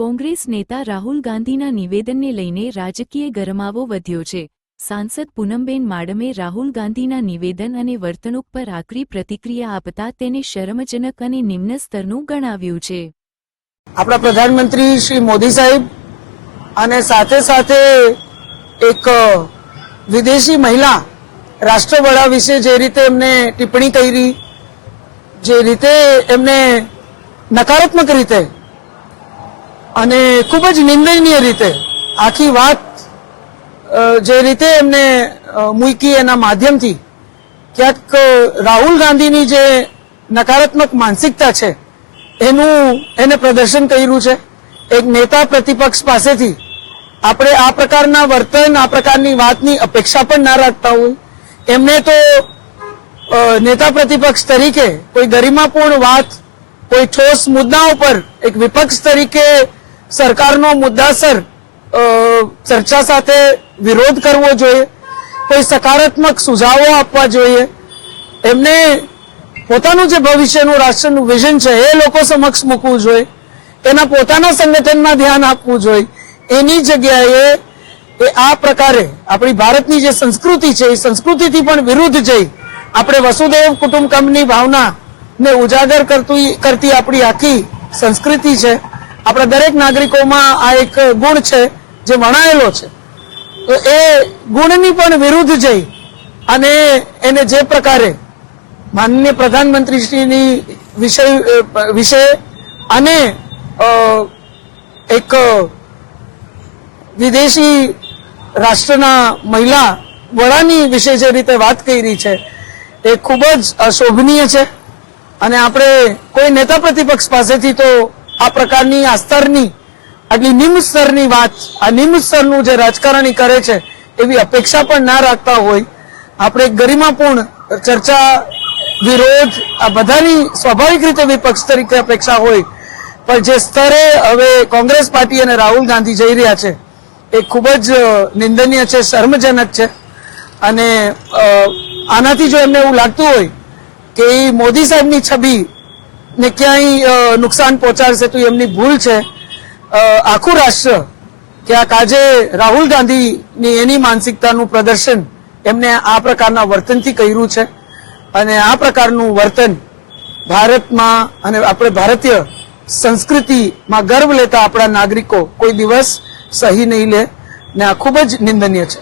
કોંગ્રેસ નેતા રાહુલ ગાંધીના નિવેદનને લઈને રાજકીય ગરમાવો વધ્યો છે। સાંસદ પૂનમબેન માડમે રાહુલ ગાંધીના નિવેદન અને વર્તણૂક પર આકરી પ્રતિક્રિયા આપતા તેને શરમજનક અને નિમ્ન સ્તરનું ગણાવ્યું છે। આપણા પ્રધાનમંત્રી શ્રી મોદી સાહેબ અને સાથે સાથે એક વિદેશી મહિલા રાષ્ટ્રવડા વિશે જે રીતે એમને ટિપ્પણી કરી, જે રીતે એમને નકારાત્મક રીતે અને ખૂબ જ નિંદનીય રીતે આખી વાત જે રીતે એમને મૂકી, એના માધ્યમથી ક્યાંક રાહુલ ગાંધીની જે નકારાત્મક માનસિકતા છે એને પ્રદર્શન કર્યું છે। એક નેતા પ્રતિપક્ષ પાસેથી આપણે આ પ્રકારના વર્તન, આ પ્રકારની વાતની અપેક્ષા પણ ના રાખતા હોય। એમને તો નેતા પ્રતિપક્ષ તરીકે કોઈ ગરિમાપૂર્ણ વાત, કોઈ ઠોસ મુદ્દાઓ પર એક વિપક્ષ તરીકે સરકારનો મુદ્દાસર ચર્ચા સાથે વિરોધ કરવો જોઈએ, કોઈ સકારાત્મક સુઝાવો આપવા જોઈએ। એમને પોતાનું જે ભવિષ્યનું રાષ્ટ્રનું વિઝન છે એ લોકો સમક્ષ મૂકવું જોઈએ, એના પોતાના સંગઠનમાં ધ્યાન આપવું જોઈએ। એની જગ્યાએ એ આ પ્રકારે આપણી ભારતની જે સંસ્કૃતિ છે એ સંસ્કૃતિથી પણ વિરુદ્ધ જઈ આપણે વસુદેવ કુટુંબકમની ભાવનાને ઉજાગર કરતી આપણી આખી સંસ્કૃતિ છે। આપણા દરેક નાગરિકોમાં આ એક ગુણ છે જે વણાયેલો છે, તો એ ગુણની પણ વિરુદ્ધ જઈ અને એને જે પ્રકારે માનનીય પ્રધાનમંત્રીશ્રીની વિશે અને એક વિદેશી રાષ્ટ્રના મહિલા વડાની વિશે જે રીતે વાત કરી છે એ ખૂબ જ અશોભનીય છે। અને આપણે કોઈ નેતા પ્રતિપક્ષ પાસેથી તો આ પ્રકારની આ સ્તરની, આટલી નિમ્ન સ્તરની વાત, આ નિમ્ન સ્તરનું જે રાજકારણી કરે છે એવી અપેક્ષા પણ ના રાખતા હોય। આપણે ગરિમાપૂર્ણ ચર્ચા, વિરોધ આ બધાની સ્વાભાવિક રીતે વિપક્ષ તરીકે અપેક્ષા હોય, પણ જે સ્તરે હવે કોંગ્રેસ પાર્ટી અને રાહુલ ગાંધી જઈ રહ્યા છે એ ખૂબ જ નિંદનીય છે, શર્મજનક છે। અને આનાથી જો એમને એવું લાગતું હોય કે એ મોદી સાહેબની છબીને ક્યાંય નુકસાન પહોંચાડશે તો એમની ભૂલ છે। આખું રાષ્ટ્ર ક્યાંક આજે રાહુલ ગાંધીની એની માનસિકતાનું પ્રદર્શન એમને આ પ્રકારના વર્તનથી કર્યું છે। અને આ પ્રકારનું વર્તન ભારતમાં અને આપણે ભારતીય સંસ્કૃતિમાં ગર્વ લેતા આપણા નાગરિકો કોઈ દિવસ સહી નહીં લે, ને આ ખૂબ જ નિંદનીય છે।